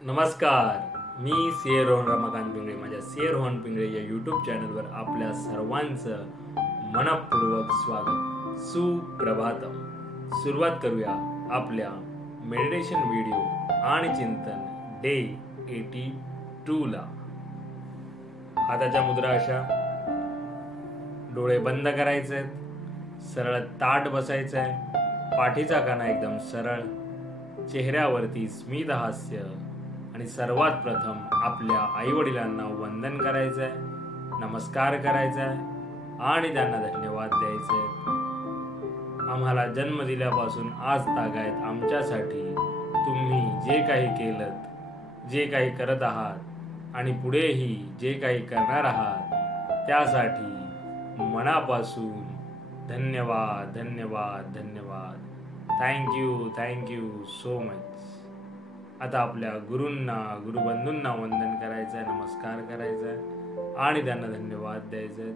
नमस्कार. मी सी रोहन रमाकांत पिंगळे. माझ्या सी रोहन पिंगळे या यूट्यूब चॅनलवर आपल्या सर्वांचं मनपूर्वक स्वागत. सुप्रभातम. सुरुवात करूया आपल्या मेडिटेशन व्हिडिओ आणि चिंतन डे 82 ला. हाताच्या मुद्रा अशा, डोळे बंद करायचे, सरळ ताट बसायचं आहे, पाठीचा कणा एकदम सरळ, चेहऱ्यावरती स्मित हास्य आणि सर्वात प्रथम आपल्या आईवडिलांना वंदन करायचं आहे, नमस्कार करायचा आहे आणि त्यांना धन्यवाद द्यायचे. आम्हाला जन्म दिल्यापासून आज तागायत आमच्यासाठी तुम्ही जे काही केलं, जे काही करत आहात आणि पुढेही जे काही करणार आहात त्यासाठी मनापासून धन्यवाद धन्यवाद धन्यवाद. Thank you so much. आता आपल्या गुरूंना, गुरुबंधूंना वंदन करायचं आहे, नमस्कार करायचा आहे आणि त्यांना धन्यवाद द्यायचे आहेत.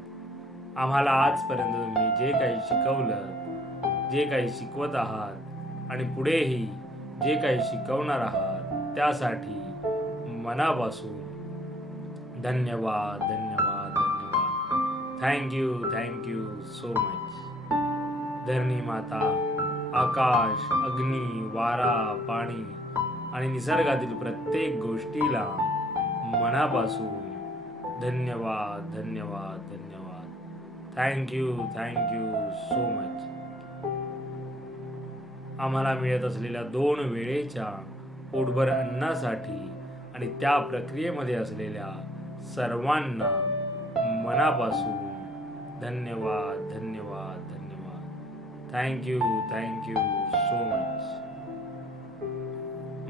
आम्हाला आजपर्यंत तुम्ही जे काही शिकवलं, जे काही शिकवत आहात आणि पुढेही जे काही शिकवणार आहात त्यासाठी मनापासून धन्यवाद धन्यवाद धन्यवाद. Thank you so much. धरणी माता, आकाश, अग्नी, वारा, पाणी आणि निसर्गातील प्रत्येक गोष्टीला मनापासून धन्यवाद धन्यवाद धन्यवाद. Thank you so much. आम्हाला मिळत असलेल्या 2 वेळेच्या पोटभर अन्नासाठी आणि त्या प्रक्रियेमध्ये असलेल्या सर्वांना मनापासून धन्यवाद धन्यवाद धन्यवाद. Thank you so much.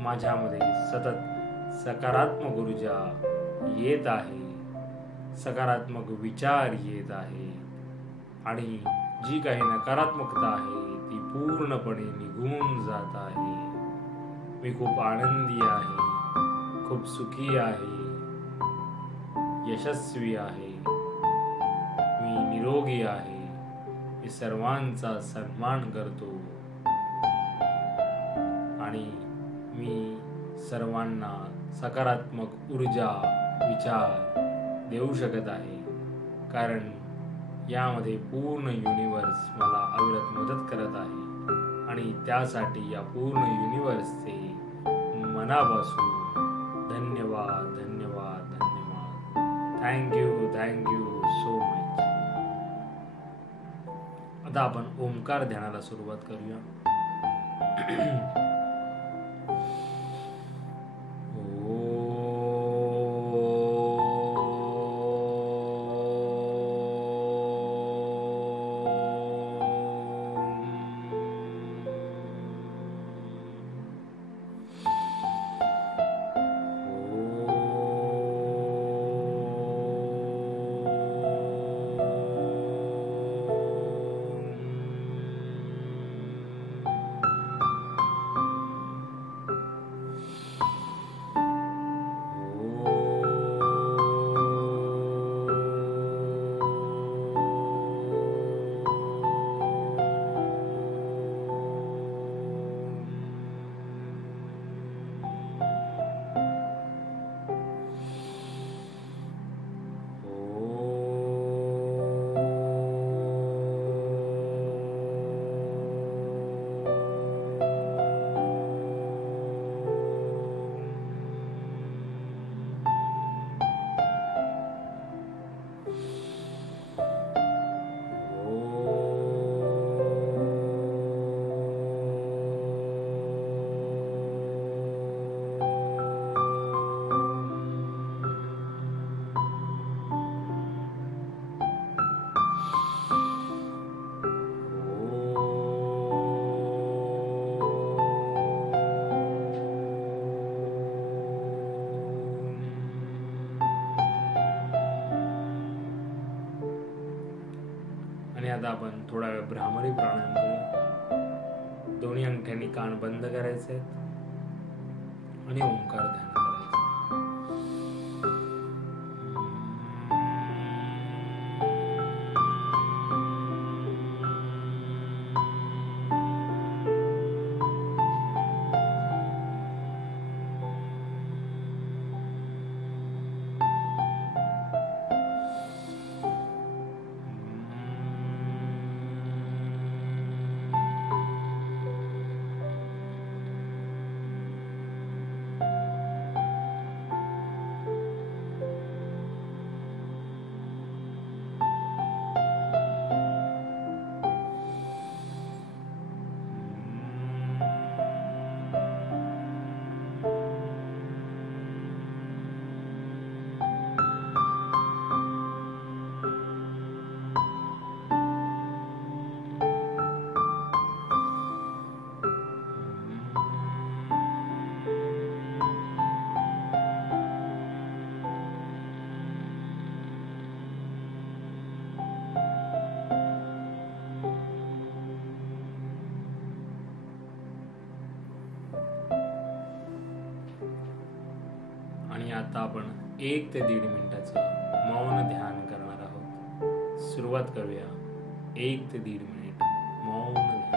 माझ्यामध्ये सतत सकारात्मक ऊर्जा येत आहे, सकारात्मक विचार येत आहे आणि जी काही नकारात्मकता आहे ती पूर्णपणे निघून जात आहे. मी खूप आनंदी आहे, खूप सुखी आहे, यशस्वी आहे, मी निरोगी आहे. मी सर्वांचा सन्मान करतो आणि मी सर्वांना सकारात्मक ऊर्जा, विचार देऊ शकत आहे, कारण यामध्ये पूर्ण युनिवर्स मला अविरत मदत करत आहे आणि त्यासाठी या पूर्ण युनिवर्सचे मनापासून धन्यवाद धन्यवाद धन्यवाद. Thank you so much. आता आपण ओंकार ध्यानाला सुरुवात करूया. आणि आता आपण थोडा वेळ भ्रामरी प्राणायाम करूया. दोन्ही अंगठ्यांनी कान बंद करायचे आणि ओंकार ध्यान करायचं. आणि आता आपण 1 ते 1.5 मिनिटाचं मौन ध्यान करणार आहोत. सुरुवात करूया. 1 ते 1.5 मिनिट मौन ध्यान.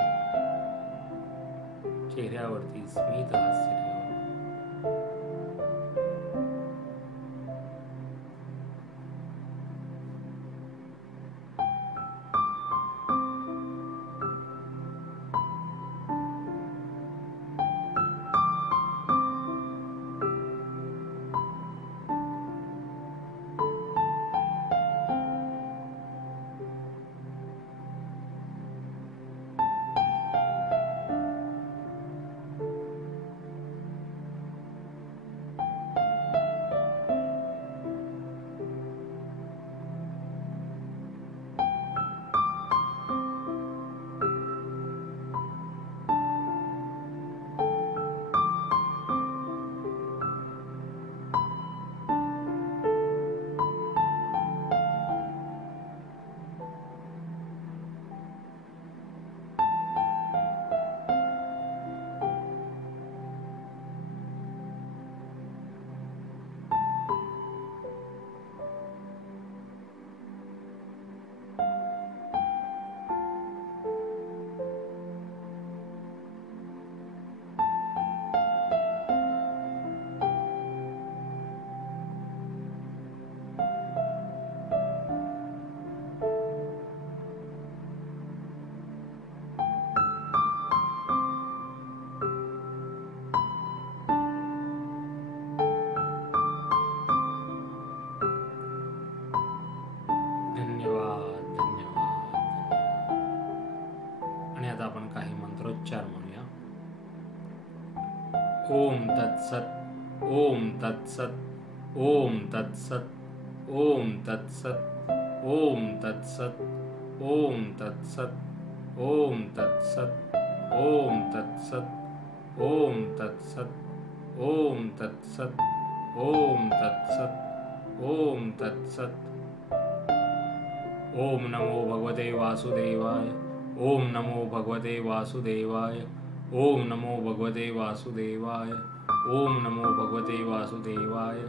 चेहऱ्यावरती स्मित हास्य ठेवा. आपण काही मंत्रोच्चार म्हणूया. ओम तत्सत, ओम तत्सत, ओम तत्सत, ओम तत्सत, ओम तत्सत, ओम तत्सत, ओम तत्सत, ओम तत्सत, ओम तत्सत, ओम तत्सत, ओम तत्सत, ओम तत्सत. ओम नमो भगवते वासुदेवाय. ओम नमो भगवते वासुदेवाय. ओम नमो भगवते वासुदेवाय. ओम नमो भगवते वासुदेवाय.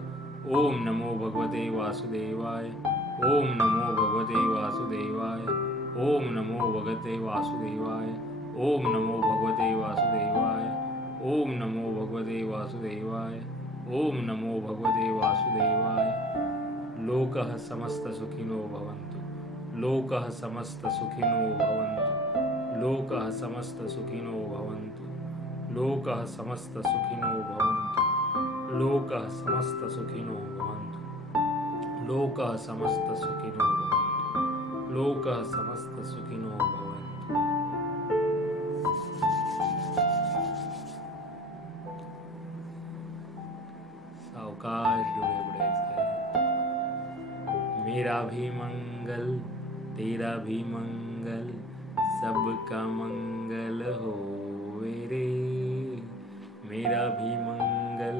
ओम नमो भगवते वासुदेवाय. ओम नमो भगवते वासुदेवाय. ओम नमो भगवते वासुदेवाय. ओम नमो भगवते वासुदेवाय. ओम नमो भगवते वासुदेवाय. ओम नमो भगवते वासुदेवाय. लोकः समस्त सुखिनो भवन्तु. लोकः समस्त सुखिनो भवन्तु. लोकः समस्त सुखिनो भवन्तु. लोकः समस्त सुखिनो भवन्तु. लोकः समस्त सुखिनो भवन्तु. लोकः समस्त सुखिनो भवन्तु. लोकः समस्त सुखिनो भवन्तु. सावकाश डोळे उघडायचे. मेरा भी मंगल तेरा भी मंगल सबका मंगल होवे रे. मेरा भी मंगल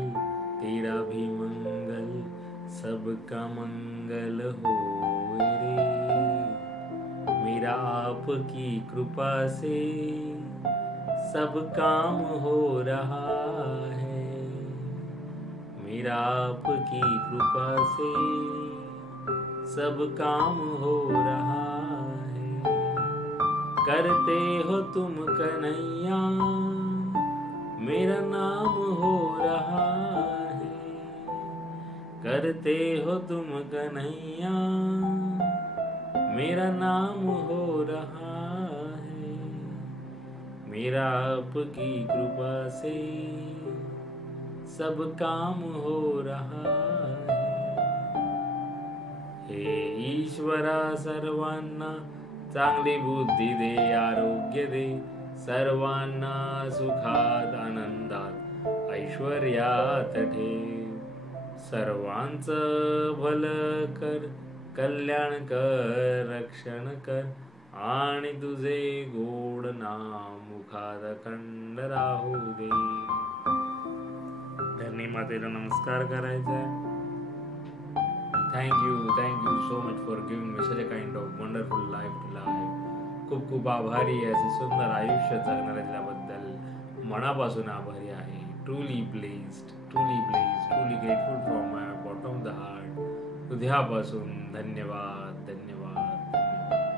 तेरा भी मंगल सबका मंगल होवे रे. मेरा आपकी कृपा से सब काम हो रहा है. मेरा आपकी कृपा से सब काम हो रहा है. करते हो तुम कन्हैया मेरा नाम हो रहा है. करते हो तुम कन्हैया मेरा नाम हो रहा है. मेरा आपकी कृपा से सब काम हो रहा है. हे ईश्वरा सर्वांना चांगली बुद्धी दे, आरोग्य दे. सर्वांना सुखात आनंदात ऐश्वर्यात ठेव. सर्वांचं भलं कर, कल्याण कर, रक्षण कर आणि तुझे गोड नाम मुखात अखंड राहू दे. धरणी मातेला नमस्कार करायचा. Thank you so much for giving me such a kind of wonderful life to live. खूप खूप आभारी आहे. असे सुंदर आयुष्य जगणाऱ्या त्याबद्दल मनापासून आभारी आहे. truly blessed, truly grateful from my bottom of the heart. हृदयापासून धन्यवाद धन्यवाद धन्यवाद.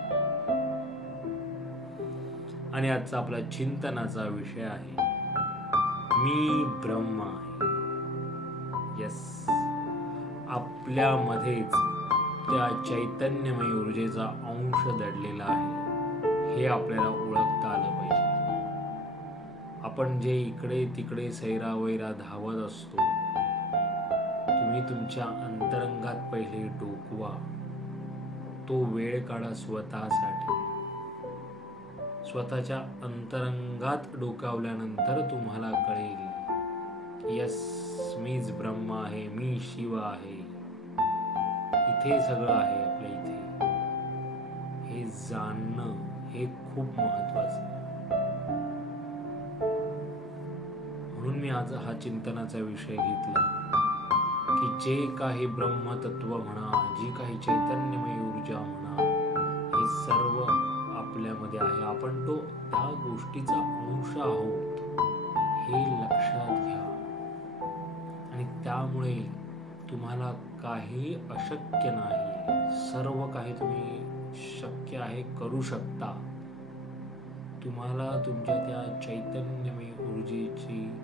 आणि आजचा आपला चिंतनाचा विषय आहे मी ब्रह्म आहे. यस, आपल्यामध्येच त्या चैतन्यमय ऊर्जेचा अंश दडलेला आहे हे आपल्याला ओळखता आलं पाहिजे. आपण जे इकडे तिकडे सैरा वैरा धावत असतो, तुम्ही तुमच्या अंतरंगात पहिले डोकवा. तो वेळ काढा स्वतःसाठी. स्वतःच्या अंतरंगात डोकावल्यानंतर तुम्हाला कळेल की यस, मीच ब्रह्म आहे, मी शिव आहे. इथे सगळं आहे आपल्या इथे. हे जाणणं हे खूप महत्वाचं आहे. म्हणून मी आज हा चिंतनाचा विषय घेतला की जे काही ब्रह्मतत्व म्हणा, जी काही चैतन्यमय ऊर्जा म्हणा, हे सर्व आपल्यामध्ये आहे. आपण तो त्या गोष्टीचा अंश आहोत हे लक्षात घ्या. आणि त्यामुळे तुम्हाला काही अशक्य नाही. सर्व काही तुम्ही शक्य आहे, करू शकता. तुम्हाला तुमच्या त्या चैतन्यमय ऊर्जेची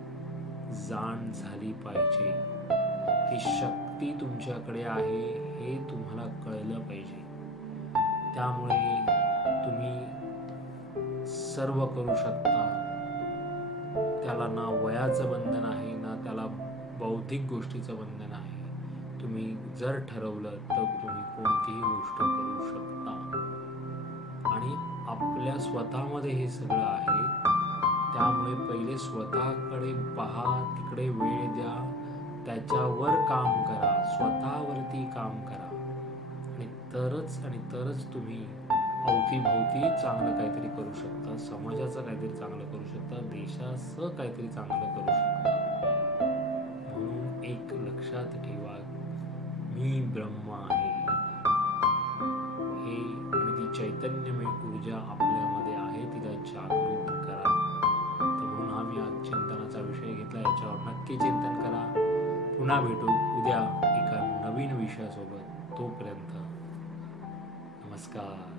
जाण झाली पाहिजे. ती शक्ती तुमच्याकडे आहे हे तुम्हाला कळलं पाहिजे. त्यामुळे तुम्ही सर्व करू शकता. त्याला ना वयाचं बंधन आहे, ना त्याला बौद्धिक गोष्टीचं बंधन आहे. तुम्ही जर ठरवलं तर तुम्ही कोणतीही गोष्ट करू शकता. आणि आपल्या स्वतःमध्ये हे सगळं आहे. त्यामुळे पहिले स्वतःकडे पहा, तिकडे वेळ द्या, त्याच्यावर काम करा, स्वतःवरती काम करा. आणि तरच तुम्ही अवतीभोवती चांगलं काहीतरी करू शकता, समाजाचं काहीतरी चांगलं करू शकता, देशाचं काहीतरी चांगलं करू शकता. म्हणून एक लक्षात ठेवा, मी ब्रह्म आहे हे. आणि ती चैतन्यमय ऊर्जा आपल्यामध्ये आहे, तिला जागृत करा. तर म्हणून हा मी आज चिंतनाचा विषय घेतला. याच्यावर नक्की चिंतन करा. पुन्हा भेटू उद्या एका नवीन विषयासोबत. तोपर्यंत नमस्कार.